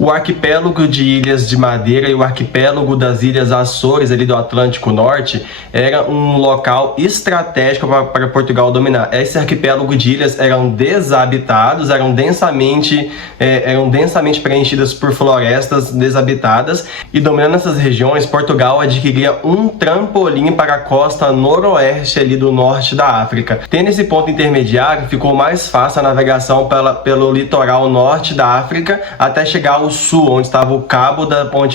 O arquipélago de Ilhas de Madeira e o arquipélago das Ilhas Açores, ali do Atlântico Norte, era um local estratégico para Portugal dominar. Esse arquipélago de ilhas eram desabitados, eram densamente preenchidas por florestas desabitadas, e dominando essas regiões, Portugal adquiria um trampolim para a costa noroeste ali do norte da África. Tendo esse ponto intermediário, ficou mais fácil a navegação pelo litoral norte da África até chegar ao sul, onde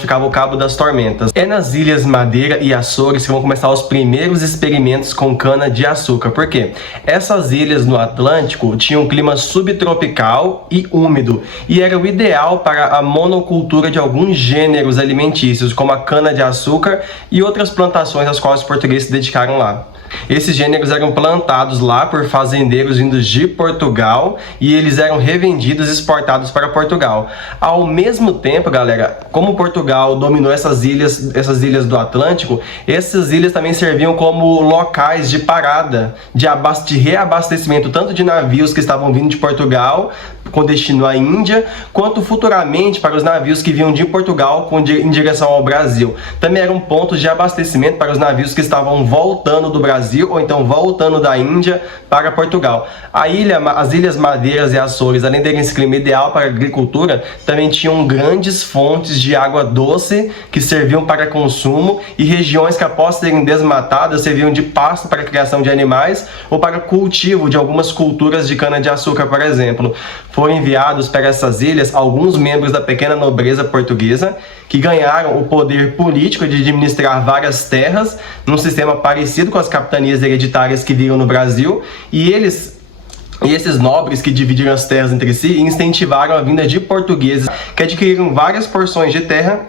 ficava o Cabo das Tormentas. É nas Ilhas Madeira e Açores que vão começar os primeiros experimentos com cana-de-açúcar. Por quê? Essas ilhas no Atlântico tinham um clima subtropical e úmido, e era o ideal para a monocultura de alguns gêneros alimentícios, como a cana-de-açúcar e outras plantações às quais os portugueses se dedicaram lá. Esses gêneros eram plantados lá por fazendeiros vindos de Portugal, e eles eram revendidos e exportados para Portugal. Ao mesmo tempo, galera, como Portugal dominou essas ilhas do Atlântico, essas ilhas também serviam como locais de parada, de reabastecimento tanto de navios que estavam vindo de Portugal com destino à Índia, quanto futuramente para os navios que vinham de Portugal em direção ao Brasil. Também eram pontos de abastecimento para os navios que estavam voltando do Brasil ou então voltando da Índia para Portugal. As Ilhas Madeiras e Açores, além de terem esse clima ideal para a agricultura, também tinham grandes fontes de água doce que serviam para consumo, e regiões que, após serem desmatadas, serviam de pasto para a criação de animais ou para o cultivo de algumas culturas de cana-de-açúcar, por exemplo. Foram enviados para essas ilhas alguns membros da pequena nobreza portuguesa, que ganharam o poder político de administrar várias terras num sistema parecido com as capitanias hereditárias que viram no Brasil, e esses nobres que dividiram as terras entre si incentivaram a vinda de portugueses que adquiriram várias porções de terra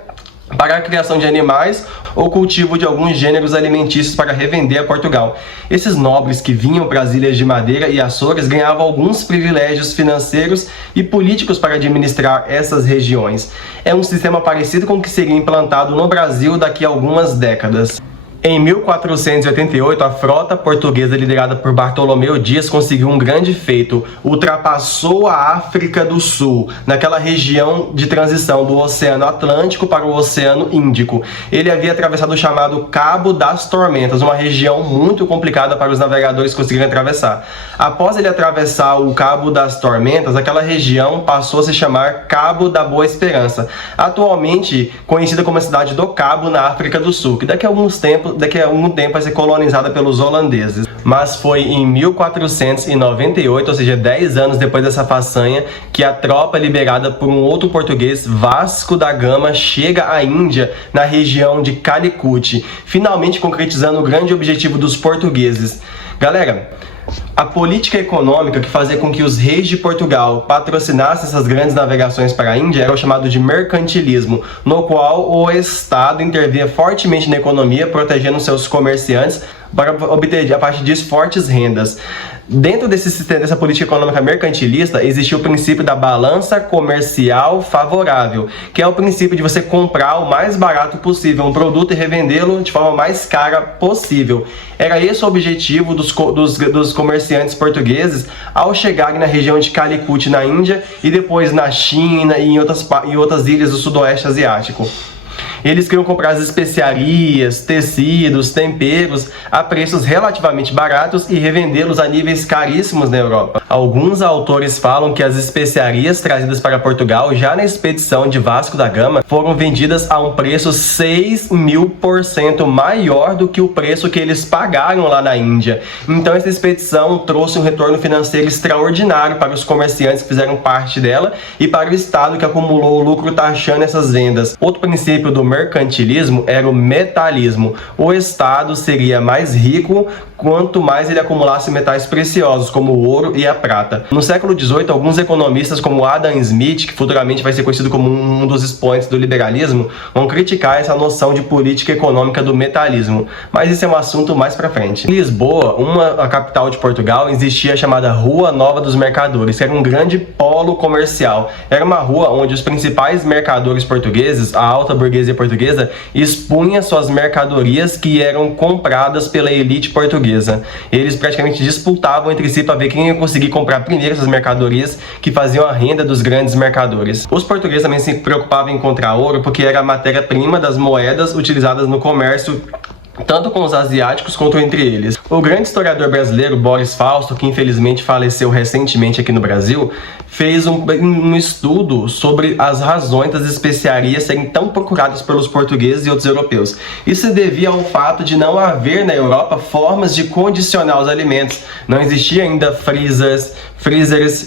para a criação de animais ou cultivo de alguns gêneros alimentícios para revender a Portugal. Esses nobres que vinham para as Ilhas de Madeira e Açores ganhavam alguns privilégios financeiros e políticos para administrar essas regiões. É um sistema parecido com o que seria implantado no Brasil daqui a algumas décadas. Em 1488, a frota portuguesa liderada por Bartolomeu Dias conseguiu um grande feito: ultrapassou a África do Sul, naquela região de transição do Oceano Atlântico para o Oceano Índico. Ele havia atravessado o chamado Cabo das Tormentas, uma região muito complicada para os navegadores conseguirem atravessar. Após ele atravessar o Cabo das Tormentas, aquela região passou a se chamar Cabo da Boa Esperança, atualmente conhecida como a cidade do Cabo, na África do Sul, que daqui a algum tempo vai ser colonizada pelos holandeses. Mas foi em 1498, ou seja, 10 anos depois dessa façanha, que a tropa liberada por um outro português, Vasco da Gama, chega à Índia, na região de Calicut, finalmente concretizando o grande objetivo dos portugueses. Galera, a política econômica que fazia com que os reis de Portugal patrocinassem essas grandes navegações para a Índia era o chamado de mercantilismo, no qual o Estado intervinha fortemente na economia, protegendo seus comerciantes para obter, a partir disso, fortes rendas. Dentro dessa política econômica mercantilista, existiu o princípio da balança comercial favorável, que é o princípio de você comprar o mais barato possível um produto e revendê-lo de forma mais cara possível. Era esse o objetivo dos comerciantes portugueses ao chegarem na região de Calicut, na Índia, e depois na China e em outras ilhas do sudoeste asiático. Eles queriam comprar as especiarias, tecidos, temperos a preços relativamente baratos e revendê-los a níveis caríssimos na Europa. Alguns autores falam que as especiarias trazidas para Portugal já na expedição de Vasco da Gama foram vendidas a um preço 6.000% maior do que o preço que eles pagaram lá na Índia. Então essa expedição trouxe um retorno financeiro extraordinário para os comerciantes que fizeram parte dela e para o Estado, que acumulou o lucro taxando essas vendas. Outro princípio do mercantilismo era o metalismo. O Estado seria mais rico quanto mais ele acumulasse metais preciosos, como o ouro e a prata. No século XVIII, alguns economistas, como Adam Smith, que futuramente vai ser conhecido como um dos expoentes do liberalismo, vão criticar essa noção de política econômica do metalismo. Mas isso é um assunto mais pra frente. Em Lisboa, a capital de Portugal, existia a chamada Rua Nova dos Mercadores, que era um grande polo comercial. Era uma rua onde os principais mercadores portugueses, a alta burguesia portuguesa, expunha suas mercadorias que eram compradas pela elite portuguesa. Eles praticamente disputavam entre si para ver quem ia conseguir conseguir comprar primeiro essas mercadorias que faziam a renda dos grandes mercadores. Os portugueses também se preocupavam em encontrar ouro porque era a matéria-prima das moedas utilizadas no comércio tanto com os asiáticos quanto entre eles. O grande historiador brasileiro Boris Fausto, que infelizmente faleceu recentemente aqui no Brasil, fez um estudo sobre as razões das especiarias serem tão procuradas pelos portugueses e outros europeus. Isso se devia ao fato de não haver na Europa formas de condicionar os alimentos. Não existia ainda freezers,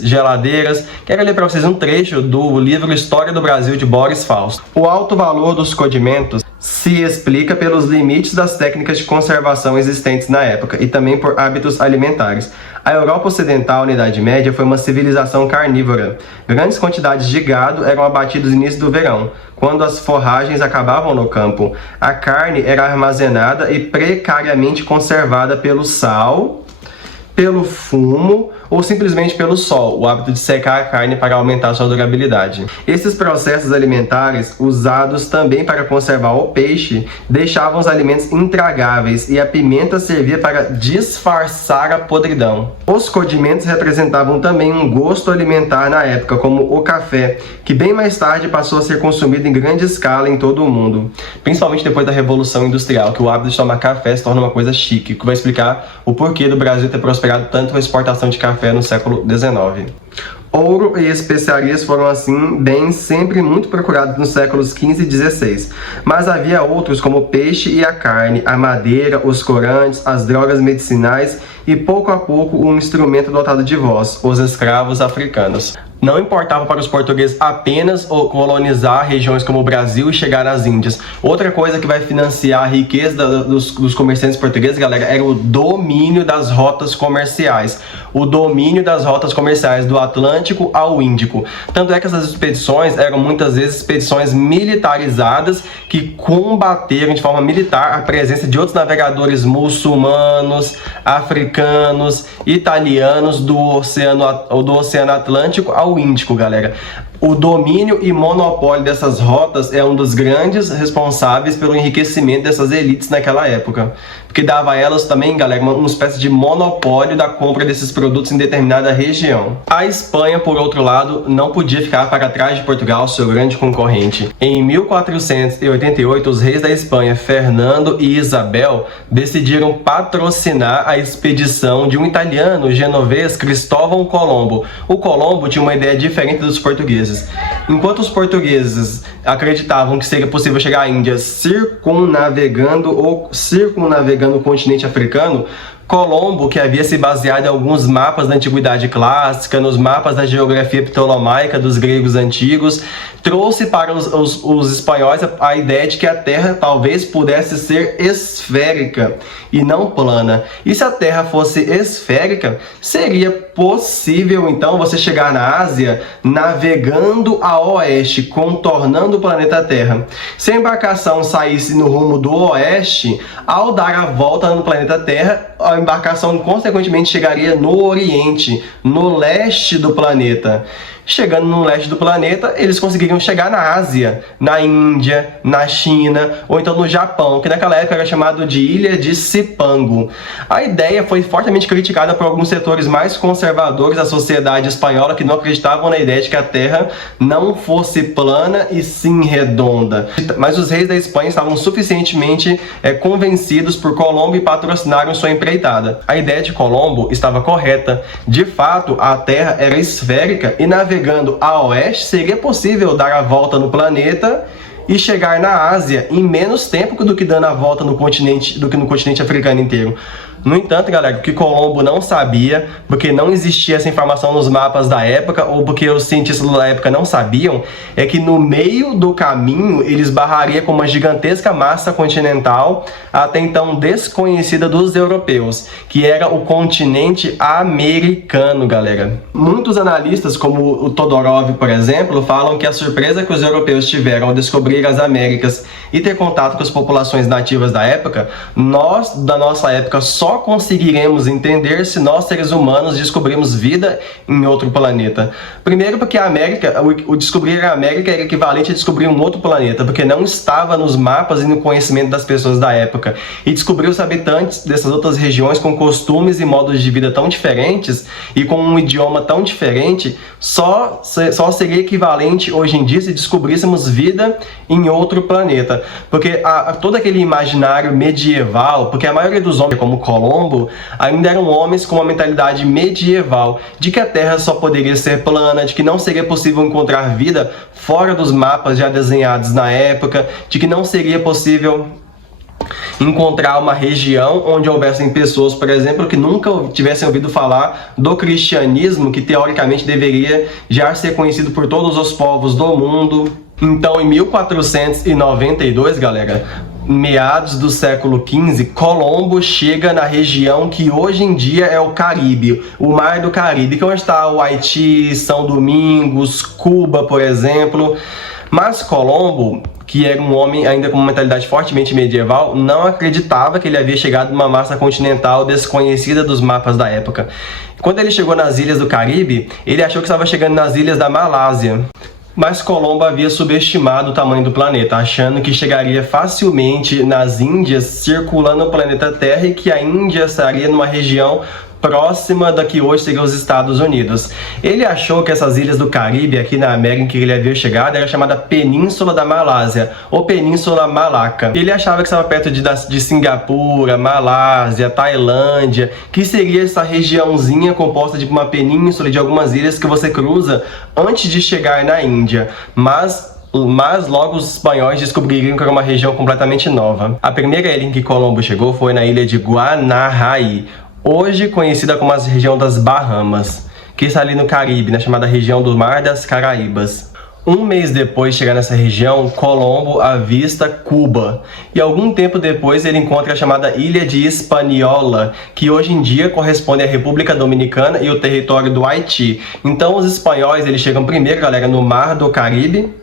geladeiras. Quero ler para vocês um trecho do livro História do Brasil de Boris Fausto. O alto valor dos condimentos se explica pelos limites das técnicas de conservação existentes na época e também por hábitos alimentares. A Europa Ocidental, na Idade Média, foi uma civilização carnívora. Grandes quantidades de gado eram abatidos no início do verão, quando as forragens acabavam no campo. A carne era armazenada e precariamente conservada pelo sal, pelo fumo ou simplesmente pelo sol, o hábito de secar a carne para aumentar sua durabilidade. Esses processos alimentares, usados também para conservar o peixe, deixavam os alimentos intragáveis e a pimenta servia para disfarçar a podridão. Os condimentos representavam também um gosto alimentar na época, como o café, que bem mais tarde passou a ser consumido em grande escala em todo o mundo, principalmente depois da Revolução Industrial, que o hábito de tomar café se torna uma coisa chique, que vai explicar o porquê do Brasil ter prosperado tanto a exportação de café no século XIX. Ouro e especiarias foram, assim, bens sempre muito procurados nos séculos XV e XVI, mas havia outros como o peixe e a carne, a madeira, os corantes, as drogas medicinais e, pouco a pouco, um instrumento dotado de voz, os escravos africanos. Não importava para os portugueses apenas colonizar regiões como o Brasil e chegar às Índias. Outra coisa que vai financiar a riqueza dos comerciantes portugueses, galera, era o domínio das rotas comerciais. O domínio das rotas comerciais do Atlântico ao Índico. Tanto é que essas expedições eram muitas vezes expedições militarizadas que combateram de forma militar a presença de outros navegadores muçulmanos, africanos, italianos do Oceano Atlântico ao Índico, galera. O domínio e monopólio dessas rotas é um dos grandes responsáveis pelo enriquecimento dessas elites naquela época, porque dava a elas também, galera, uma espécie de monopólio da compra desses produtos em determinada região. A Espanha, por outro lado, não podia ficar para trás de Portugal, seu grande concorrente. Em 1488, os reis da Espanha, Fernando e Isabel, decidiram patrocinar a expedição de um italiano genovês, Cristóvão Colombo. O Colombo tinha uma ideia diferente dos portugueses. Enquanto os portugueses acreditavam que seria possível chegar à Índia circunnavegando o continente africano, Colombo, que havia se baseado em alguns mapas da Antiguidade Clássica, nos mapas da geografia ptolomaica dos gregos antigos, trouxe para os espanhóis a ideia de que a Terra talvez pudesse ser esférica e não plana. E se a Terra fosse esférica, seria possível então você chegar na Ásia navegando a oeste, contornando o planeta Terra. Se a embarcação saísse no rumo do oeste, ao dar a volta no planeta Terra, a embarcação consequentemente chegaria no Oriente, no leste do planeta. Chegando no leste do planeta, eles conseguiriam chegar na Ásia, na Índia, na China, ou então no Japão, que naquela época era chamado de Ilha de Cipango. A ideia foi fortemente criticada por alguns setores mais conservadores da sociedade espanhola, que não acreditavam na ideia de que a Terra não fosse plana e sim redonda. Mas os reis da Espanha estavam suficientemente convencidos por Colombo e patrocinaram sua empreitada. A ideia de Colombo estava correta. De fato, a Terra era esférica e navegando a oeste seria possível dar a volta no planeta e chegar na Ásia em menos tempo do que dando a volta no continente africano inteiro. No entanto, galera, o que Colombo não sabia, porque não existia essa informação nos mapas da época, ou porque os cientistas da época não sabiam, é que no meio do caminho ele esbarraria com uma gigantesca massa continental, até então desconhecida dos europeus, que era o continente americano, galera. Muitos analistas, como o Todorov, por exemplo, falam que a surpresa que os europeus tiveram ao descobrir as Américas e ter contato com as populações nativas da época, nós, da nossa época, só só conseguiremos entender se nós, seres humanos, descobrirmos vida em outro planeta. Primeiro porque a América, o descobrir a América era equivalente a descobrir um outro planeta, porque não estava nos mapas e no conhecimento das pessoas da época. E descobrir os habitantes dessas outras regiões com costumes e modos de vida tão diferentes e com um idioma tão diferente, só seria equivalente hoje em dia se descobríssemos vida em outro planeta. Porque todo aquele imaginário medieval, porque a maioria dos homens, como Colombo, ainda eram homens com uma mentalidade medieval, de que a Terra só poderia ser plana, de que não seria possível encontrar vida fora dos mapas já desenhados na época, de que não seria possível encontrar uma região onde houvessem pessoas, por exemplo, que nunca tivessem ouvido falar do cristianismo, que teoricamente deveria já ser conhecido por todos os povos do mundo. Então, em 1492, galera, meados do século XV, Colombo chega na região que hoje em dia é o Caribe, o Mar do Caribe, que é onde está o Haiti, São Domingos, Cuba, por exemplo. Mas Colombo, que era um homem ainda com uma mentalidade fortemente medieval, não acreditava que ele havia chegado numa massa continental desconhecida dos mapas da época. Quando ele chegou nas ilhas do Caribe, ele achou que estava chegando nas ilhas da Malásia. Mas Colombo havia subestimado o tamanho do planeta, achando que chegaria facilmente nas Índias, circulando o planeta Terra, e que a Índia estaria numa região próxima da que hoje seriam os Estados Unidos. Ele achou que essas ilhas do Caribe, aqui na América em que ele havia chegado, era chamada Península da Malásia, ou Península Malaca. Ele achava que estava perto de Singapura, Malásia, Tailândia, que seria essa regiãozinha composta de uma península e de algumas ilhas que você cruza antes de chegar na Índia. Mas logo os espanhóis descobririam que era uma região completamente nova. A primeira ilha em que Colombo chegou foi na ilha de Guanahai, hoje conhecida como a região das Bahamas, que está ali no Caribe, na chamada região do Mar das Caraíbas. Um mês depois de chegar nessa região, Colombo avista Cuba. E algum tempo depois ele encontra a chamada Ilha de Hispaniola, que hoje em dia corresponde à República Dominicana e o território do Haiti. Então os espanhóis eles chegam primeiro, galera, no Mar do Caribe.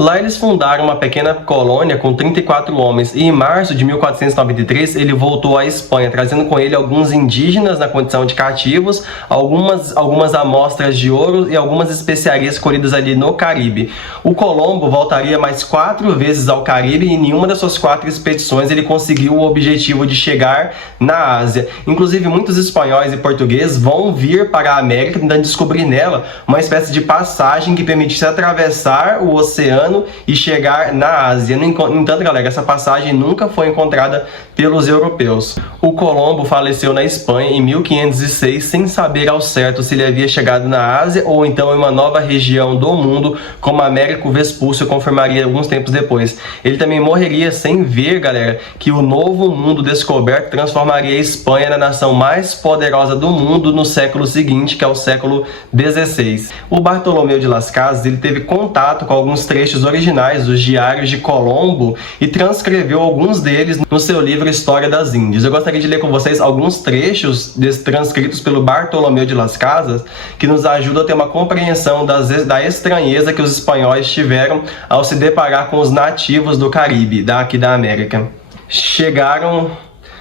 Lá eles fundaram uma pequena colônia com 34 homens e em março de 1493 ele voltou à Espanha, trazendo com ele alguns indígenas na condição de cativos, algumas amostras de ouro e algumas especiarias colhidas ali no Caribe. O Colombo voltaria mais 4 vezes ao Caribe e em nenhuma das suas 4 expedições ele conseguiu o objetivo de chegar na Ásia. Inclusive muitos espanhóis e portugueses vão vir para a América tentando descobrir nela uma espécie de passagem que permitisse atravessar o oceano e chegar na Ásia. No entanto, galera, essa passagem nunca foi encontrada pelos europeus. O Colombo faleceu na Espanha em 1506 sem saber ao certo se ele havia chegado na Ásia ou então em uma nova região do mundo, como Américo Vespúcio confirmaria alguns tempos depois. Ele também morreria sem ver, galera, que o novo mundo descoberto transformaria a Espanha na nação mais poderosa do mundo no século seguinte, que é o século XVI. O Bartolomeu de Las Casas ele teve contato com alguns trechos originais dos diários de Colombo e transcreveu alguns deles no seu livro História das Índias. Eu gostaria de ler com vocês alguns trechos transcritos pelo Bartolomeu de Las Casas que nos ajudam a ter uma compreensão da estranheza que os espanhóis tiveram ao se deparar com os nativos do Caribe, daqui da América.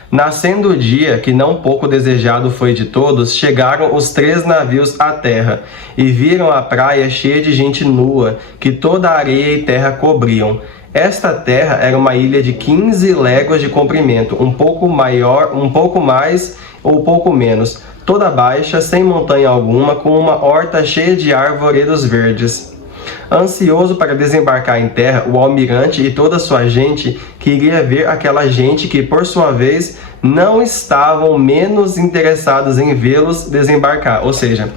Nascendo o dia, que não pouco desejado foi de todos, chegaram os 3 navios à terra, e viram a praia cheia de gente nua, que toda a areia e terra cobriam. Esta terra era uma ilha de 15 léguas de comprimento, um pouco maior, um pouco mais ou pouco menos, toda baixa, sem montanha alguma, com uma horta cheia de arvoredos verdes. Ansioso para desembarcar em terra, o almirante e toda a sua gente queria ver aquela gente que, por sua vez, não estavam menos interessados em vê-los desembarcar. Ou seja,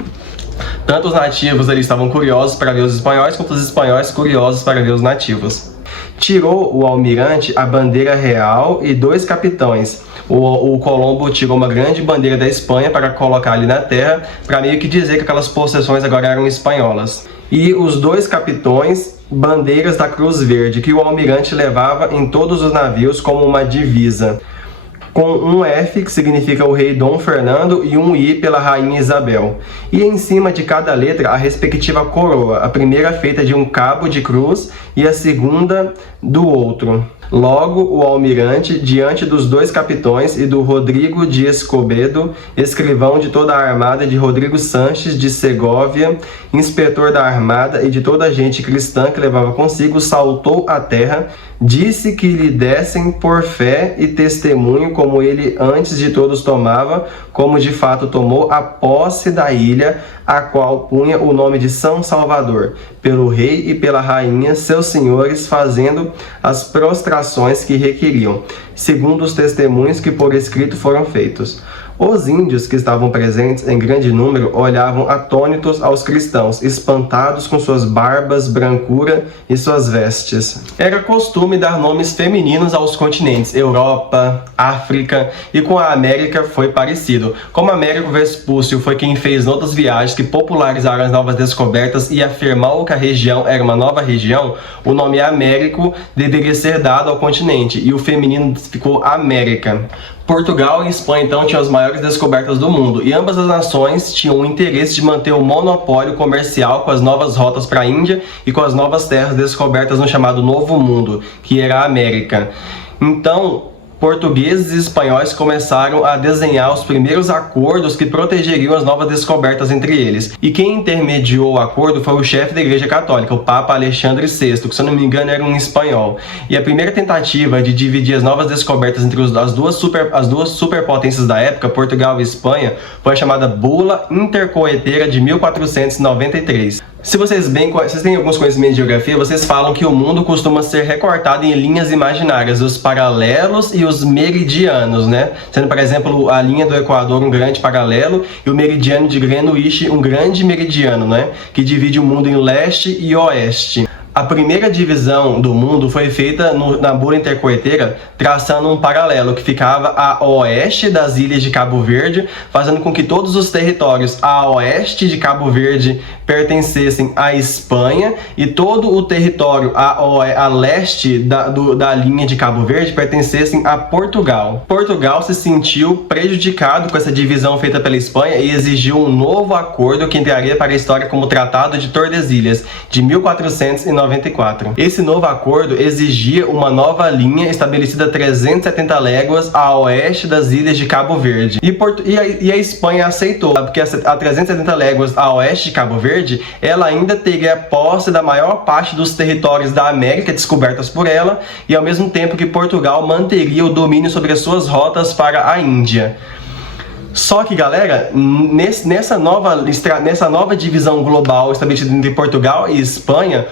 tanto os nativos ali estavam curiosos para ver os espanhóis, quanto os espanhóis curiosos para ver os nativos. Tirou o almirante a bandeira real e 2 capitães. O Colombo tirou uma grande bandeira da Espanha para colocar ali na terra, para meio que dizer que aquelas possessões agora eram espanholas. E os 2 capitões, bandeiras da Cruz Verde, que o almirante levava em todos os navios como uma divisa. com um F, que significa o rei Dom Fernando, e um I pela rainha Isabel. E em cima de cada letra, a respectiva coroa, a primeira feita de um cabo de cruz e a segunda do outro. Logo, o almirante, diante dos dois capitões e do Rodrigo de Escobedo, escrivão de toda a armada, de Rodrigo Sanches de Segóvia, inspetor da armada, e de toda a gente cristã que levava consigo, saltou à terra, disse que lhe dessem por fé e testemunho, como ele antes de todos tomava, como de fato tomou, a posse da ilha, a qual punha o nome de São Salvador, pelo rei e pela rainha, seus senhores, fazendo as prostrações que requeriam, segundo os testemunhos que por escrito foram feitos. Os índios que estavam presentes em grande número olhavam atônitos aos cristãos, espantados com suas barbas, brancura e suas vestes. Era costume dar nomes femininos aos continentes, Europa, África, e com a América foi parecido. Como Américo Vespúcio foi quem fez outras viagens que popularizaram as novas descobertas e afirmou que a região era uma nova região, o nome Américo deveria ser dado ao continente, e o feminino ficou América. Portugal e Espanha, então, tinham as maiores descobertas do mundo, e ambas as nações tinham o interesse de manter o monopólio comercial com as novas rotas para a Índia e com as novas terras descobertas no chamado Novo Mundo, que era a América. Então, portugueses e espanhóis começaram a desenhar os primeiros acordos que protegeriam as novas descobertas entre eles. E quem intermediou o acordo foi o chefe da Igreja Católica, o Papa Alexandre VI, que, se eu não me engano, era um espanhol. E a primeira tentativa de dividir as novas descobertas entre as duas superpotências da época, Portugal e Espanha, foi a chamada Bula Intercoeteira de 1493. Se vocês têm alguns conhecimentos de geografia, vocês falam que o mundo costuma ser recortado em linhas imaginárias, os paralelos e os meridianos, né? Sendo, por exemplo, a linha do Equador um grande paralelo e o meridiano de Greenwich um grande meridiano, né? Que divide o mundo em leste e oeste. A primeira divisão do mundo foi feita na Bula Intercoeteira, traçando um paralelo que ficava a oeste das ilhas de Cabo Verde, fazendo com que todos os territórios a oeste de Cabo Verde pertencessem à Espanha e todo o território a leste da linha de Cabo Verde pertencessem a Portugal. Portugal se sentiu prejudicado com essa divisão feita pela Espanha e exigiu um novo acordo que entraria para a história como Tratado de Tordesilhas, de 1494. Esse novo acordo exigia uma nova linha estabelecida a 370 léguas a oeste das ilhas de Cabo Verde. E a Espanha aceitou, porque a 370 léguas a oeste de Cabo Verde, ela ainda teria posse da maior parte dos territórios da América descobertas por ela, e ao mesmo tempo que Portugal manteria o domínio sobre as suas rotas para a Índia. Só que, galera, nessa nova divisão global estabelecida entre Portugal e Espanha,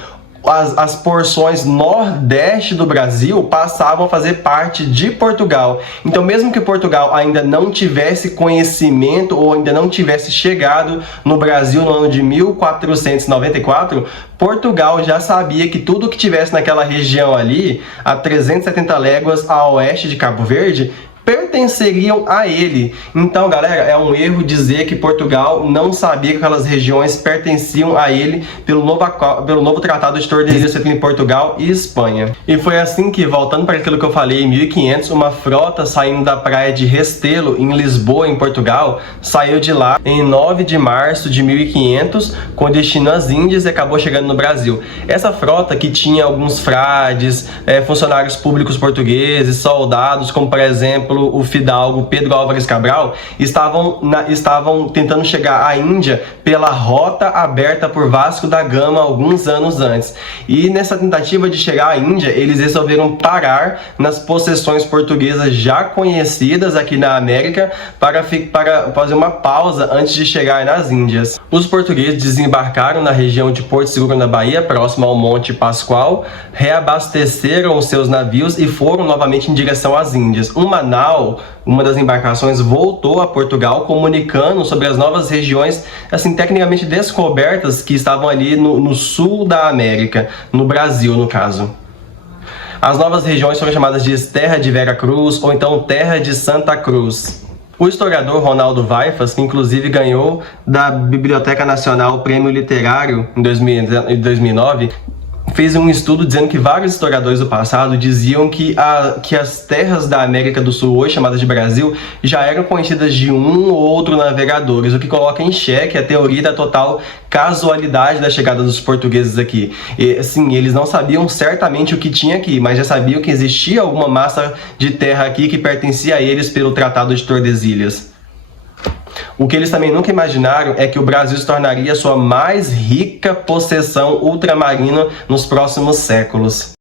as porções nordeste do Brasil passavam a fazer parte de Portugal. Então, mesmo que Portugal ainda não tivesse conhecimento ou ainda não tivesse chegado no Brasil no ano de 1494, Portugal já sabia que tudo que tivesse naquela região ali, a 370 léguas a oeste de Cabo Verde, pertenceriam a ele. Então, galera, é um erro dizer que Portugal não sabia que aquelas regiões pertenciam a ele pelo novo Tratado de Tordesilhas feito em Portugal e Espanha. E foi assim que, voltando para aquilo que eu falei, em 1500, uma frota saindo da praia de Restelo, em Lisboa, em Portugal, saiu de lá em 9 de março de 1500, com destino às Índias, e acabou chegando no Brasil. Essa frota, que tinha alguns frades, funcionários públicos portugueses, soldados, como por exemplo o fidalgo Pedro Álvares Cabral, estavam tentando chegar à Índia pela rota aberta por Vasco da Gama alguns anos antes. E nessa tentativa de chegar à Índia, eles resolveram parar nas possessões portuguesas já conhecidas aqui na América para fazer uma pausa antes de chegar nas Índias. Os portugueses desembarcaram na região de Porto Seguro, na Bahia, próximo ao Monte Pascoal, reabasteceram os seus navios e foram novamente em direção às Índias. Uma das embarcações, voltou a Portugal comunicando sobre as novas regiões, assim, tecnicamente descobertas, que estavam ali no sul da América, no Brasil, no caso. As novas regiões foram chamadas de Terra de Vera Cruz ou então Terra de Santa Cruz. O historiador Ronaldo Vaifas, que inclusive ganhou da Biblioteca Nacional o Prêmio Literário em 2009, fez um estudo dizendo que vários historiadores do passado diziam que as terras da América do Sul, hoje chamadas de Brasil, já eram conhecidas de um ou outro navegadores, o que coloca em xeque a teoria da total casualidade da chegada dos portugueses aqui. E, assim, eles não sabiam certamente o que tinha aqui, mas já sabiam que existia alguma massa de terra aqui que pertencia a eles pelo Tratado de Tordesilhas. O que eles também nunca imaginaram é que o Brasil se tornaria sua mais rica possessão ultramarina nos próximos séculos.